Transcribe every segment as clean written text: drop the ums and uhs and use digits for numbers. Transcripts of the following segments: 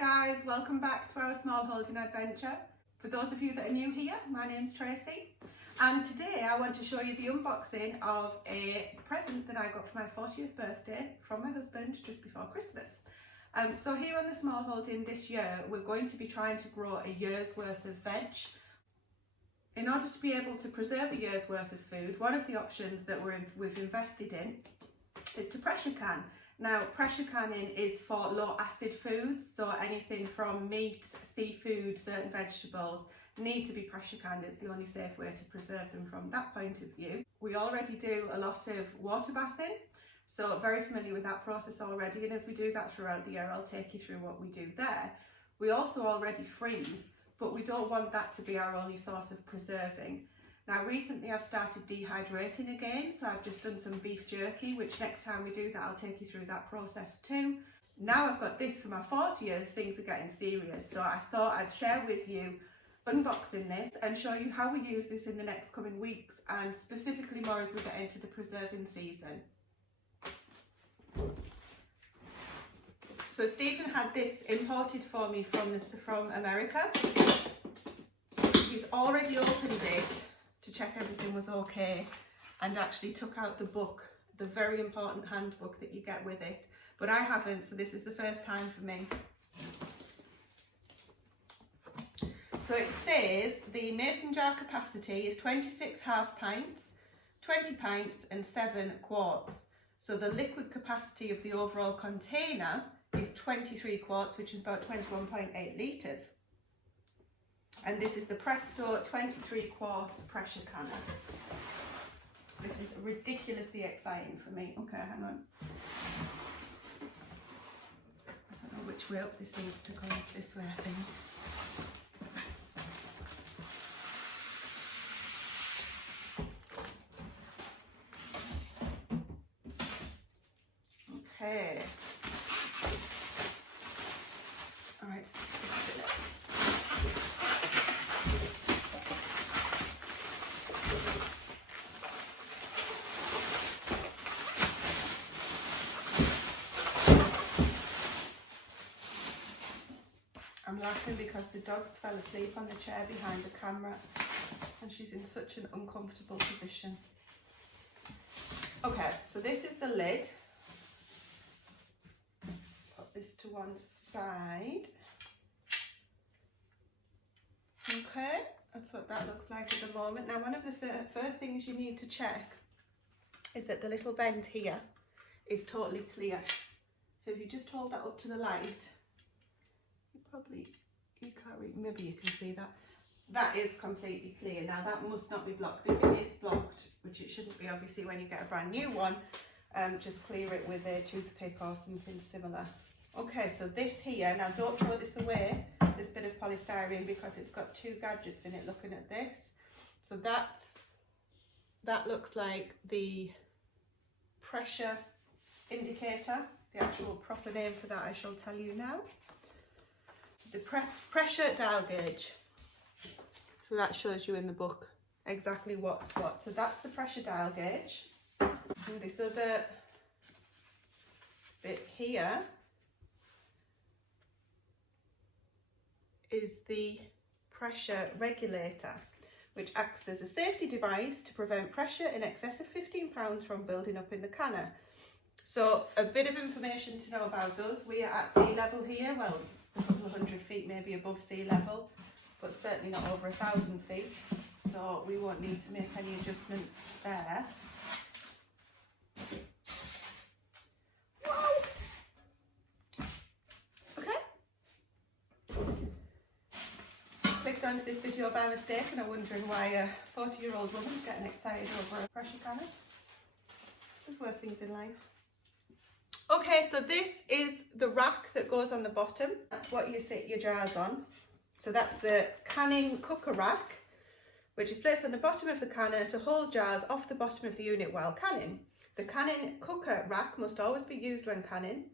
guys, welcome back to our smallholding adventure. For those of you that are new here, my name's Tracy, and today I want to show you the unboxing of a present that I got for my 40th birthday from my husband just before Christmas. So here on the smallholding this year, we're going to be trying to grow a year's worth of veg. In order to be able to preserve a year's worth of food, one of the options that we've invested in is to pressure can. Now, pressure canning is for low acid foods, so anything from meat, seafood, certain vegetables need to be pressure canned. It's the only safe way to preserve them from that point of view. We already do a lot of water bathing, so very familiar with that process already, and as we do that throughout the year, I'll take you through what we do there. We also already freeze, but we don't want that to be our only source of preserving. Now recently I've started dehydrating again, so I've just done some beef jerky, which next time we do that I'll take you through that process too. Now I've got this for my 40th, things are getting serious, so I thought I'd share with you unboxing this and show you how we use this in the next coming weeks, and specifically more as we get into the preserving season. So Stephen had this imported for me from America. He's already opened it to check everything was okay and actually took out the book, the very important handbook that you get with it, but I haven't, so this is the first time for me. So it says the mason jar capacity is 26 half pints, 20 pints and 7 quarts. So the liquid capacity of the overall container is 23 quarts, which is about 21.8 litres. And this is the Presto 23 quart pressure canner. This is ridiculously exciting for me. Okay, hang on. I don't know which way up this needs to go. This way, I think. Okay. All right. I'm laughing because the dogs fell asleep on the chair behind the camera and she's in such an uncomfortable position. Okay, so this is the lid. Put this to one side. Okay, that's what that looks like at the moment. Now, one of the first things you need to check is that the little vent here is totally clear. So if you just hold that up to the light, you can't read, maybe you can see that. That is completely clear. Now that must not be blocked. If it is blocked, which it shouldn't be obviously when you get a brand new one, just clear it with a toothpick or something similar. Okay, so this here, now don't throw this away, this bit of polystyrene, because it's got two gadgets in it looking at this. So that looks like the pressure indicator. The actual proper name for that I shall tell you now. The pressure dial gauge. So that shows you in the book exactly what's what. So that's the pressure dial gauge. And this other bit here is the pressure regulator, which acts as a safety device to prevent pressure in excess of 15 pounds from building up in the canner. So a bit of information to know about us. We are at sea level here, well, a couple of 100 feet maybe above sea level, but certainly not over 1,000 feet, so we won't need to make any adjustments there. Wow. Okay. Clicked onto this video by mistake and I'm wondering why a 40-year-old woman's getting excited over a pressure canner. There's worse things in life. Okay, so this is the rack that goes on the bottom. That's what you sit your jars on. So that's the canning cooker rack, which is placed on the bottom of the canner to hold jars off the bottom of the unit while canning. The canning cooker rack must always be used when canning.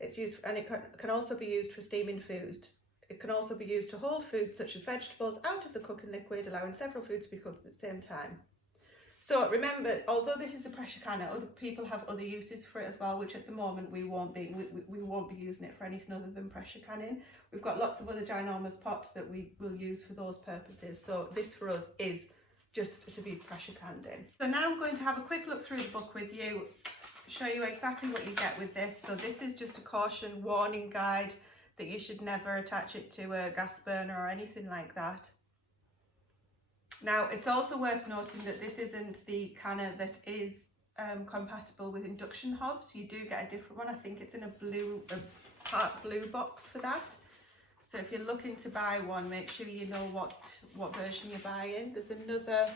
It's used, and it can also be used for steaming food. It can also be used to hold food such as vegetables out of the cooking liquid, allowing several foods to be cooked at the same time. So remember, although this is a pressure canner, other people have other uses for it as well, which at the moment we won't be using it for anything other than pressure canning. We've got lots of other ginormous pots that we will use for those purposes. So this for us is just to be pressure canned in. So now I'm going to have a quick look through the book with you, show you exactly what you get with this. So this is just a caution warning guide that you should never attach it to a gas burner or anything like that. Now, it's also worth noting that this isn't the canner that is compatible with induction hobs. You do get a different one. I think it's in a part blue box for that. So if you're looking to buy one, make sure you know what version you're buying. There's another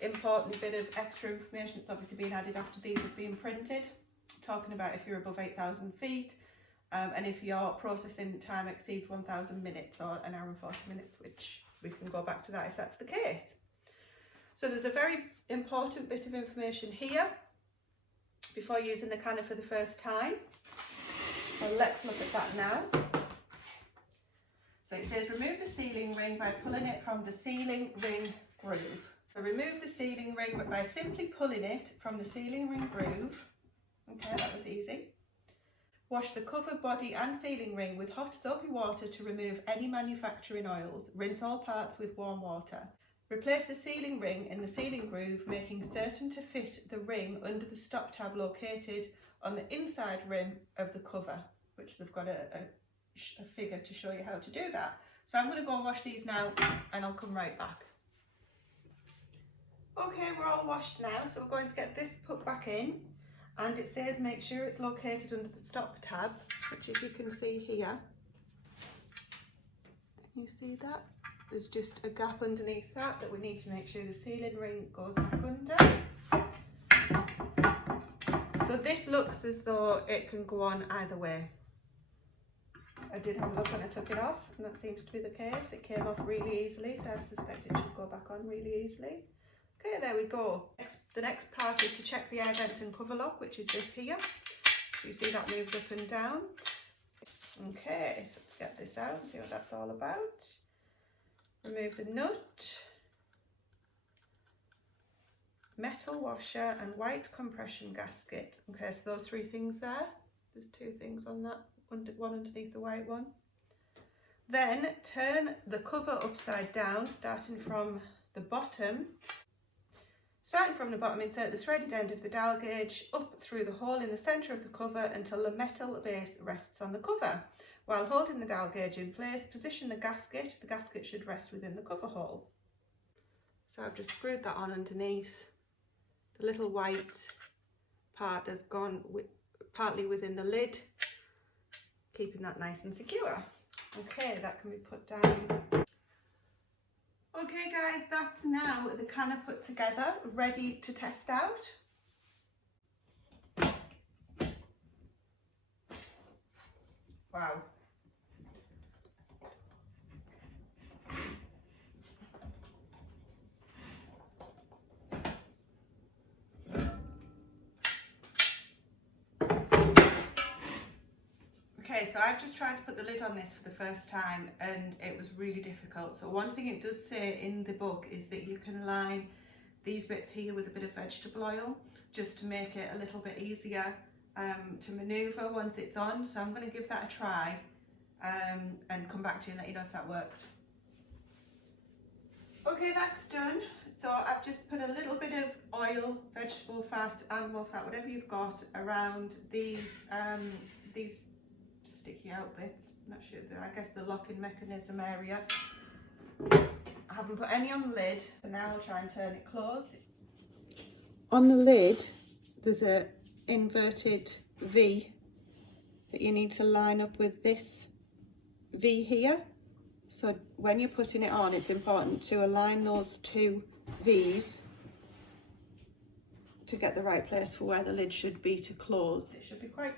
important bit of extra information that's obviously been added after these have been printed, talking about if you're above 8,000 feet and if your processing time exceeds 1,000 minutes or an hour and 40 minutes, which we can go back to that if that's the case. So there's a very important bit of information here before using the canner for the first time. So let's look at that now. So it says remove the sealing ring by pulling it from the sealing ring groove. So remove the sealing ring by simply pulling it from the sealing ring groove. Okay, that was easy. Wash the cover, body and sealing ring with hot soapy water to remove any manufacturing oils. Rinse all parts with warm water. Replace the sealing ring in the sealing groove, making certain to fit the ring under the stop tab located on the inside rim of the cover, which they've got a figure to show you how to do that. So I'm going to go and wash these now and I'll come right back. Okay, we're all washed now, so we're going to get this put back in. And it says make sure it's located under the stop tab, which if you can see here, can you see that? There's just a gap underneath that we need to make sure the sealing ring goes back under. So this looks as though it can go on either way. I did have a look when I took it off and that seems to be the case. It came off really easily, so I suspect it should go back on really easily. Okay, there we go. The next part is to check the air vent and cover lock, which is this here. So you see that moves up and down. Okay, so let's get this out and see what that's all about. Remove the nut, metal washer and white compression gasket. Okay, so those three things there. There's two things on that, one underneath the white one. Then turn the cover upside down, starting from the bottom. Starting from the bottom, insert the threaded end of the dial gauge up through the hole in the centre of the cover until the metal base rests on the cover. While holding the dial gauge in place, position the gasket. The gasket should rest within the cover hole. So I've just screwed that on underneath. The little white part has gone partly within the lid, keeping that nice and secure. Okay, that can be put down. Okay guys, that's now the canner put together, ready to test out. Wow. Okay, so I've just tried to put the lid on this for the first time and it was really difficult. So one thing it does say in the book is that you can line these bits here with a bit of vegetable oil just to make it a little bit easier to manoeuvre once it's on. So I'm going to give that a try and come back to you and let you know if that worked. Okay, that's done. So I've just put a little bit of oil, vegetable fat, animal fat, whatever you've got around these sticky out bits. I'm not sure, I guess the locking mechanism area. I haven't put any on the lid, so now I'll try and turn it closed. On the lid there's a inverted V that you need to line up with this V here. So when you're putting it on, it's important to align those two V's to get the right place for where the lid should be to close. It should be quite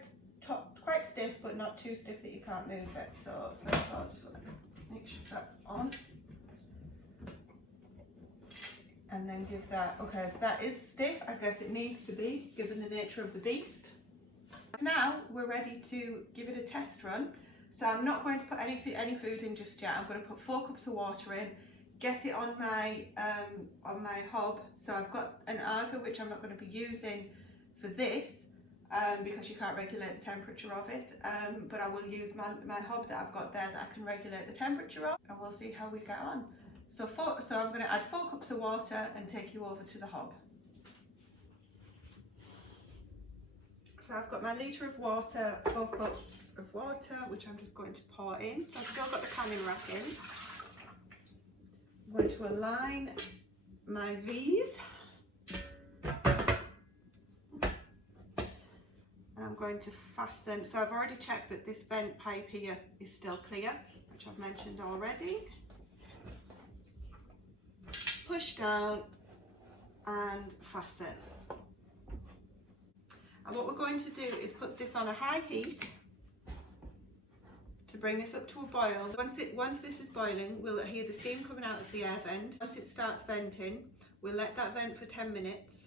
stiff, but not too stiff that you can't move it. So first of all, just want to make sure that's on. And then give that, okay, so that is stiff. I guess it needs to be, given the nature of the beast. Now we're ready to give it a test run. So I'm not going to put any food in just yet. I'm going to put 4 cups of water in, get it on my hob. So I've got an auger which I'm not going to be using for this because you can't regulate the temperature of it, but I will use my hob that I've got there that I can regulate the temperature of, and we'll see how we get on. So I'm going to add 4 cups of water and take you over to the hob. So I've got my litre of water, 4 cups of water, which I'm just going to pour in. So I've still got the canning rack in. I'm going to align my V's. And I'm going to fasten. So I've already checked that this vent pipe here is still clear, which I've mentioned already. Push down and fasten. And what we're going to do is put this on a high heat to bring this up to a boil. Once this is boiling, we'll hear the steam coming out of the air vent. Once it starts venting, we'll let that vent for 10 minutes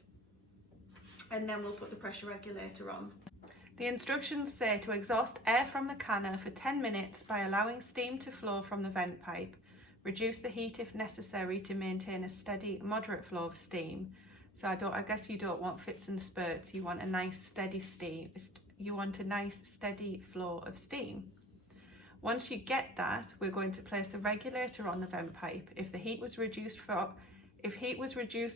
and then we'll put the pressure regulator on. The instructions say to exhaust air from the canner for 10 minutes by allowing steam to flow from the vent pipe. Reduce the heat if necessary to maintain a steady, moderate flow of steam. So I guess you don't want fits and spurts, you want a nice steady steam. You want a nice steady flow of steam. Once you get that, we're going to place the regulator on the vent pipe. If heat was reduced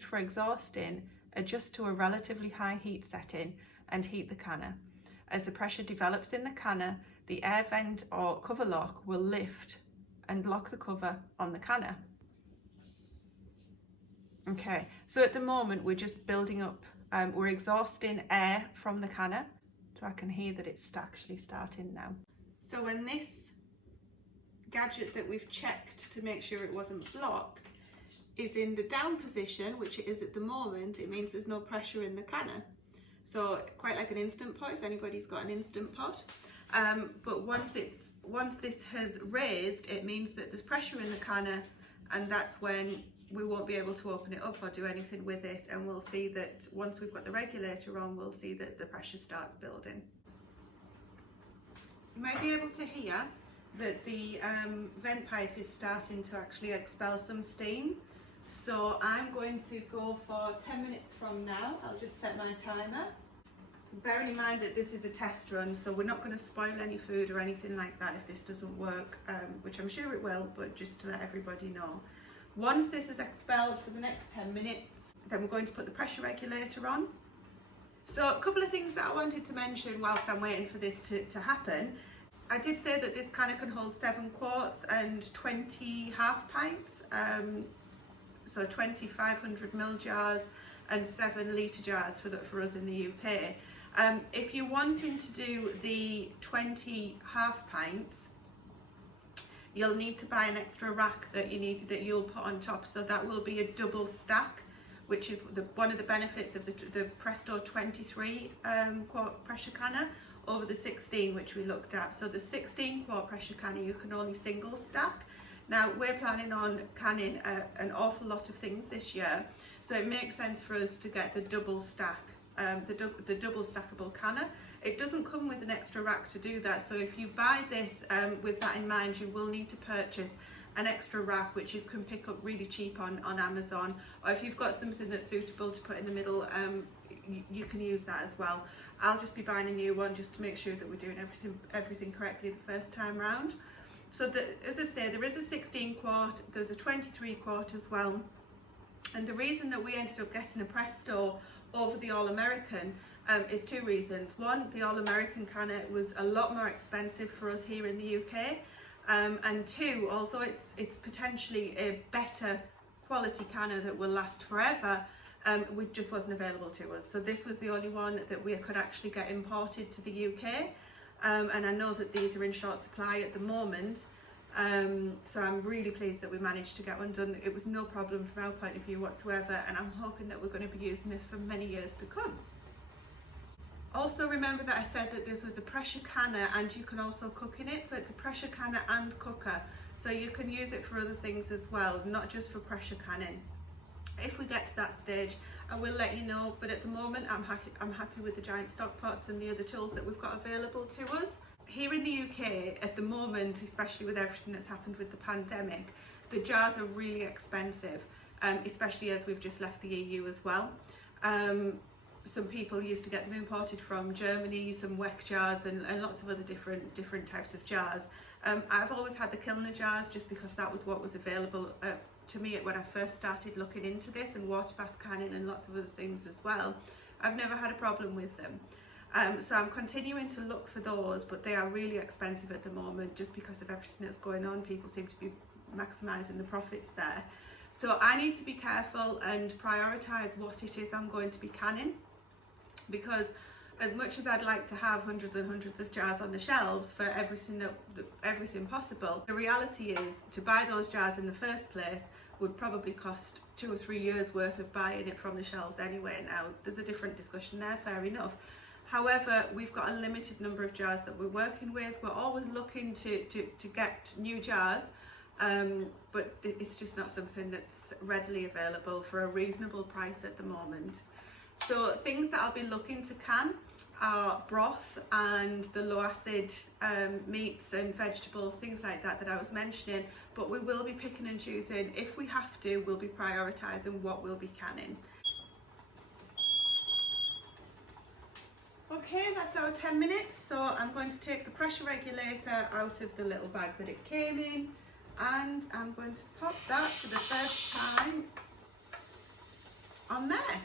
for exhausting, adjust to a relatively high heat setting and heat the canner. As the pressure develops in the canner, the air vent or cover lock will lift and lock the cover on the canner. Okay, so at the moment we're just building up, we're exhausting air from the canner, so I can hear that it's actually starting now. So when this gadget that we've checked to make sure it wasn't blocked is in the down position, which it is at the moment, it means there's no pressure in the canner. So quite like an Instant Pot, if anybody's got an Instant Pot. But once this has raised, it means that there's pressure in the canner, and that's when we won't be able to open it up or do anything with it, and we'll see that once we've got the regulator on, we'll see that the pressure starts building. You might be able to hear that the vent pipe is starting to actually expel some steam. So I'm going to go for 10 minutes from now. I'll just set my timer. Bearing in mind that this is a test run, so we're not going to spoil any food or anything like that if this doesn't work, which I'm sure it will, but just to let everybody know. Once this is expelled for the next 10 minutes, then we're going to put the pressure regulator on. So a couple of things that I wanted to mention whilst I'm waiting for this to happen. I did say that this canner can hold 7 quarts and 20 half pints, so 20 500ml jars and 7 litre jars for us in the UK. If you're wanting to do the 20 half pints, you'll need to buy an extra rack that you'll put on top, so that will be a double stack, which is one of the benefits of the Presto 23 quart pressure canner over the 16 which we looked at. So the 16 quart pressure canner you can only single stack. Now we're planning on canning an awful lot of things this year, so it makes sense for us to get the double stack, the double stackable canner. It doesn't come with an extra rack to do that, so if you buy this with that in mind, you will need to purchase an extra rack, which you can pick up really cheap on Amazon, or if you've got something that's suitable to put in the middle, you can use that as well. I'll just be buying a new one just to make sure that we're doing everything correctly the first time round. So as I say, there is a 16 quart, there's a 23 quart as well, and the reason that we ended up getting a Presto over the All-American is 2 reasons. One, the All-American canner was a lot more expensive for us here in the UK, and 2, although it's potentially a better quality canner that will last forever, it just wasn't available to us. So this was the only one that we could actually get imported to the UK, and I know that these are in short supply at the moment, so I'm really pleased that we managed to get one done. It was no problem from our point of view whatsoever, and I'm hoping that we're going to be using this for many years to come. Also remember that I said that this was a pressure canner and you can also cook in it, so it's a pressure canner and cooker, so you can use it for other things as well, not just for pressure canning. If we get to that stage, I will let you know, but at the moment I'm happy with the giant stock pots and the other tools that we've got available to us. Here in the UK at the moment, especially with everything that's happened with the pandemic, the jars are really expensive, especially as we've just left the EU as well. Some people used to get them imported from Germany, some WEC jars and lots of other different types of jars. I've always had the Kilner jars just because that was what was available to me when I first started looking into this, and water bath canning and lots of other things as well. I've never had a problem with them. So I'm continuing to look for those, but they are really expensive at the moment just because of everything that's going on. People seem to be maximising the profits there. So I need to be careful and prioritise what it is I'm going to be canning, because as much as I'd like to have hundreds and hundreds of jars on the shelves for everything possible, the reality is to buy those jars in the first place would probably cost 2 or 3 years worth of buying it from the shelves anyway. Now there's a different discussion there, fair enough. However, we've got a limited number of jars that we're working with. We're always looking to get new jars, but it's just not something that's readily available for a reasonable price at the moment. So things that I'll be looking to can are broth and the low acid meats and vegetables, things like that I was mentioning, but we will be picking and choosing. If we have to, we'll be prioritising what we'll be canning. Okay, that's our 10 minutes. So I'm going to take the pressure regulator out of the little bag that it came in, and I'm going to pop that for the first time on there.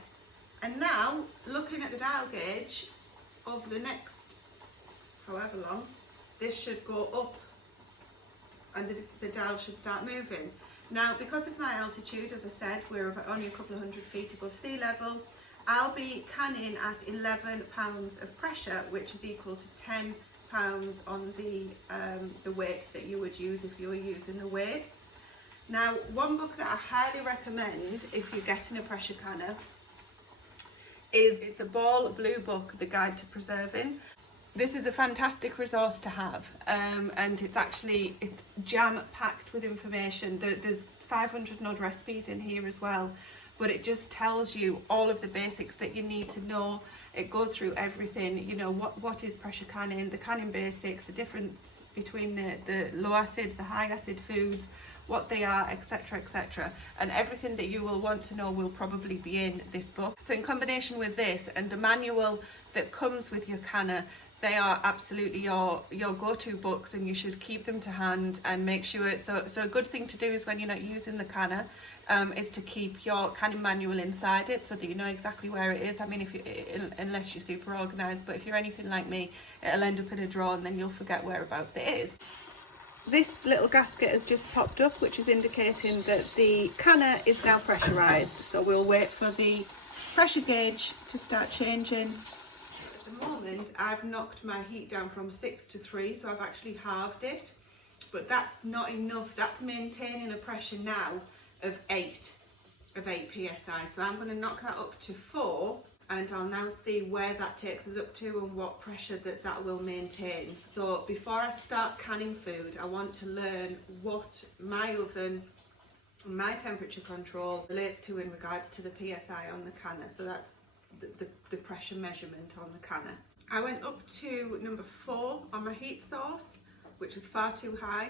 And now, looking at the dial gauge over the next however long, this should go up and the dial should start moving. Now, because of my altitude, as I said, we're only a couple of hundred feet above sea level, I'll be canning at 11 pounds of pressure, which is equal to 10 pounds on the weights that you would use if you were using the weights. Now, one book that I highly recommend if you're getting a pressure canner is the Ball Blue book, The Guide to Preserving. This is a fantastic resource to have, and it's jam-packed with information. There's 500 and odd recipes in here as well, but it just tells you all of the basics that you need to know. It goes through everything, you know, what is pressure canning, the canning basics, the difference between the low acids, the high acid foods, what they are, etc, etc, and everything that you will want to know will probably be in this book. So in combination with this and the manual that comes with your canner, they are absolutely your go-to books, and you should keep them to hand and make sure. So a good thing to do is when you're not using the canner is to keep your canning manual inside it so that you know exactly where it is. I mean, unless you're super organised, but if you're anything like me, it'll end up in a drawer and then you'll forget whereabouts it is. This little gasket has just popped up, which is indicating that the canner is now pressurised. So we'll wait for the pressure gauge to start changing. At the moment, I've knocked my heat down from 6 to 3, so I've actually halved it. But that's not enough. That's maintaining a pressure now of 8 psi. So I'm going to knock that up to 4. And I'll now see where that takes us up to and what pressure that will maintain. So before I start canning food, I want to learn what my oven and my temperature control relates to in regards to the PSI on the canner. So that's the pressure measurement on the canner. I went up to number 4 on my heat source, which is far too high,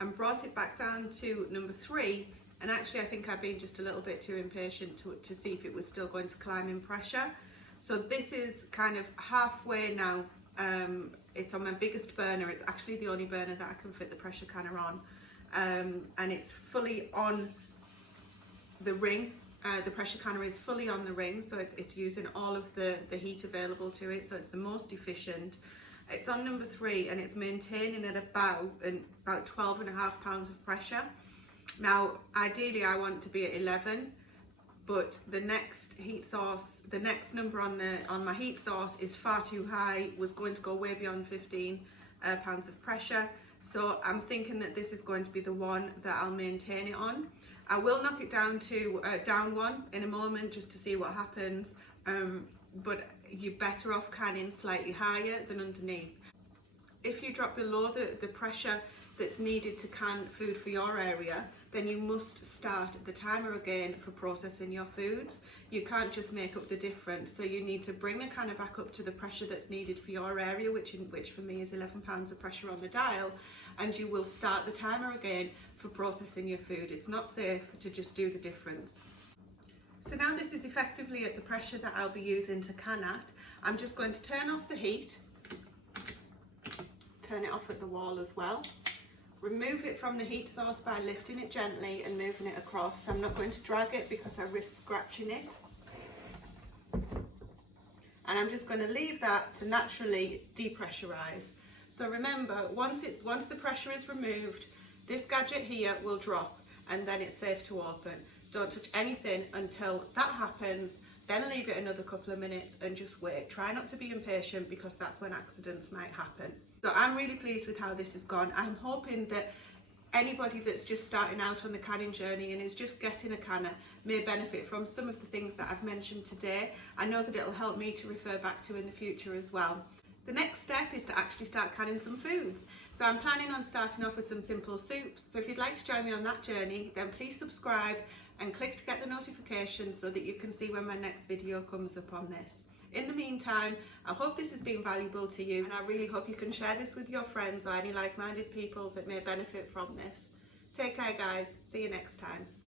and brought it back down to number 3. And actually I think I've been just a little bit too impatient to see if it was still going to climb in pressure. So this is kind of halfway now. It's on my biggest burner. It's actually the only burner that I can fit the pressure canner on. And it's fully on the ring. The pressure canner is fully on the ring, so it's using all of the heat available to it, so it's the most efficient. It's on number 3 and it's maintaining at about 12.5 pounds of pressure. Now, ideally I want to be at 11, but the next heat source, the next number on my heat source is far too high, was going to go way beyond 15 pounds of pressure. So I'm thinking that this is going to be the one that I'll maintain it on. I will knock it down to down 1 in a moment just to see what happens, but you're better off canning slightly higher than underneath. If you drop below the pressure that's needed to can food for your area, then you must start the timer again for processing your foods. You can't just make up the difference, so you need to bring the canner back up to the pressure that's needed for your area, which for me is 11 pounds of pressure on the dial, and you will start the timer again for processing your food. It's not safe to just do the difference. So now this is effectively at the pressure that I'll be using to can at. I'm just going to turn off the heat, turn it off at the wall as well. Remove it from the heat source by lifting it gently and moving it across. I'm not going to drag it because I risk scratching it. And I'm just going to leave that to naturally depressurize. So remember, once the pressure is removed, this gadget here will drop and then it's safe to open. Don't touch anything until that happens, then leave it another couple of minutes and just wait. Try not to be impatient because that's when accidents might happen. So I'm really pleased with how this has gone. I'm hoping that anybody that's just starting out on the canning journey and is just getting a canner may benefit from some of the things that I've mentioned today. I know that it'll help me to refer back to in the future as well. The next step is to actually start canning some foods. So I'm planning on starting off with some simple soups. So if you'd like to join me on that journey, then please subscribe and click to get the notifications so that you can see when my next video comes up on this. In the meantime, I hope this has been valuable to you, and I really hope you can share this with your friends or any like-minded people that may benefit from this. Take care guys, see you next time.